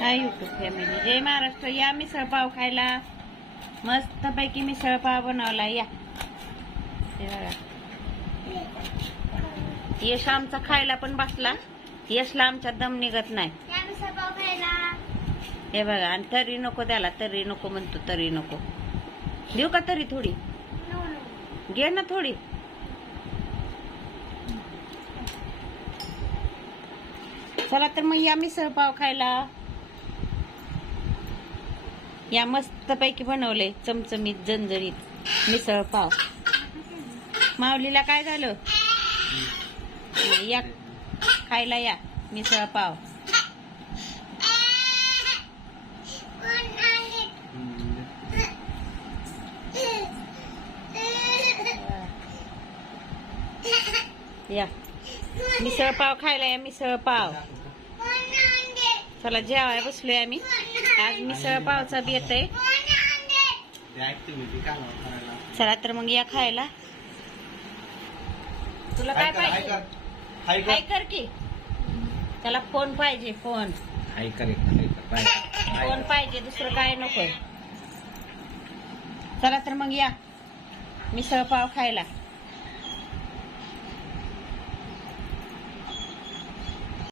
हाय YouTube family जय महाराष्ट्र. या मिसळ पाव खायला. मस्त पैकी मिसळ पाव बनवला. या. यश आमचा खायला पण बसला. यशला आमच्या दम निघत नाही. हे बघा. आणि तरी नको त्याला. तरी नको म्हणतो. तरी नको. देऊ का तरी थोडी? घे ना थोडी. चला तर मग या मिसळ पाव खायला. या मस्त पैकी बनवले चमचमीत जणजणीत मिसळ पाव. माऊलीला काय झालं? या खायला या मिसळ पाव. या. मिसळ पाव खायला या मिसळ पाव. चला जेवाय बसलोय आम्ही. आज मिसळ पावचा ऍक्टिव्हिटी काय करायला? चला तर मग या खायला. तुला काय पाहिजे? काय कर. की. त्याला फोन पाहिजे फोन. फोन. पाहिजे दुसरं काय नको चला तर मग या. मिसळ पाव खायला.